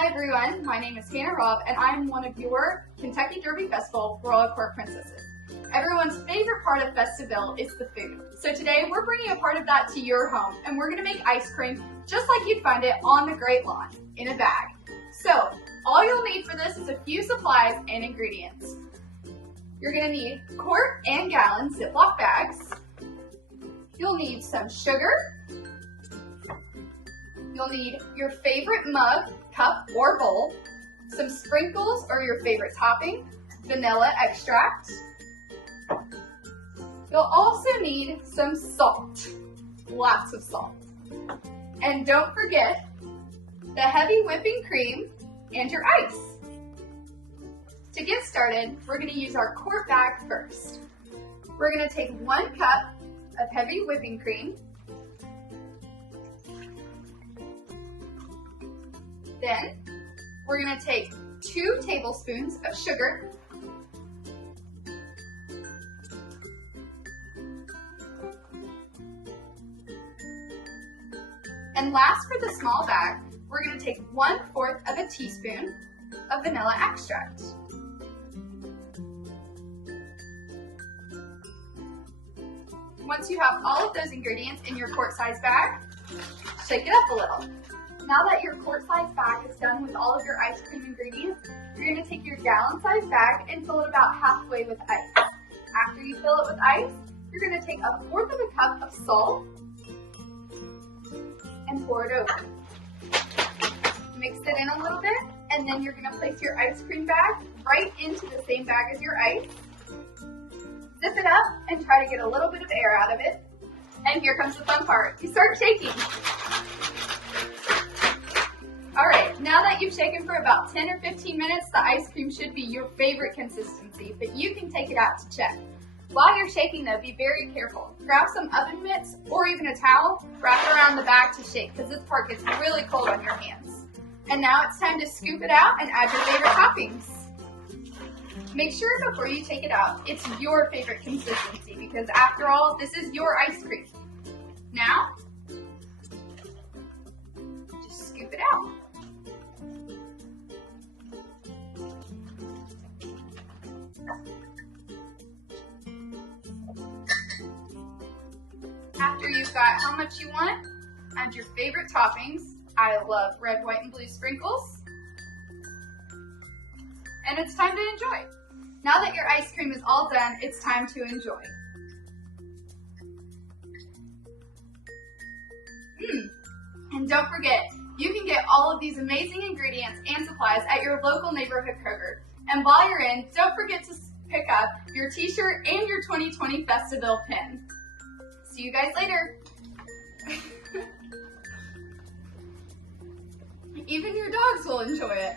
Hi everyone, my name is Hannah Robb and I'm one of your Kentucky Derby Festival Royal Court Princesses. Everyone's favorite part of Festival is the food. So today we're bringing a part of that to your home and we're going to make ice cream just like you'd find it on the Great Lawn, in a bag. So all you'll need for this is a few supplies and ingredients. You're going to need quart and gallon Ziploc bags. You'll need some sugar. You'll need your favorite mug, cup, or bowl, some sprinkles or your favorite topping, vanilla extract. You'll also need some salt, lots of salt. And don't forget the heavy whipping cream and your ice. To get started, we're going to use our quart bag first. We're going to take 1 cup of heavy whipping cream. Then we're going to take 2 tablespoons of sugar. And last, for the small bag, we're going to take 1/4 of a teaspoon of vanilla extract. Once you have all of those ingredients in your quart-size bag, shake it up a little. Now that your quart-size bag is done with all of your ice cream ingredients, you're going to take your gallon-size bag and fill it about halfway with ice. After you fill it with ice, you're going to take 1/4 of a cup of salt and pour it over. Mix it in a little bit, and then you're going to place your ice cream bag right into the same bag as your ice. Zip it up and try to get a little bit of air out of it. And here comes the fun part. You start shaking. Alright, now that you've shaken for about 10 or 15 minutes, the ice cream should be your favorite consistency, but you can take it out to check. While you're shaking though, be very careful. Grab some oven mitts or even a towel, wrap it around the bag to shake because this part gets really cold on your hands. And now it's time to scoop it out and add your favorite toppings. Make sure before you take it out, it's your favorite consistency because after all, this is your ice cream. Now, just scoop it out. After you've got how much you want, add your favorite toppings. I love red, white, and blue sprinkles. And it's time to enjoy. Now that your ice cream is all done, it's time to enjoy. And don't forget, you can get all of these amazing ingredients and supplies at your local neighborhood Kroger. And while you're in, don't forget to pick up your t-shirt and your 2020 Festival pin. See you guys later. Even your dogs will enjoy it.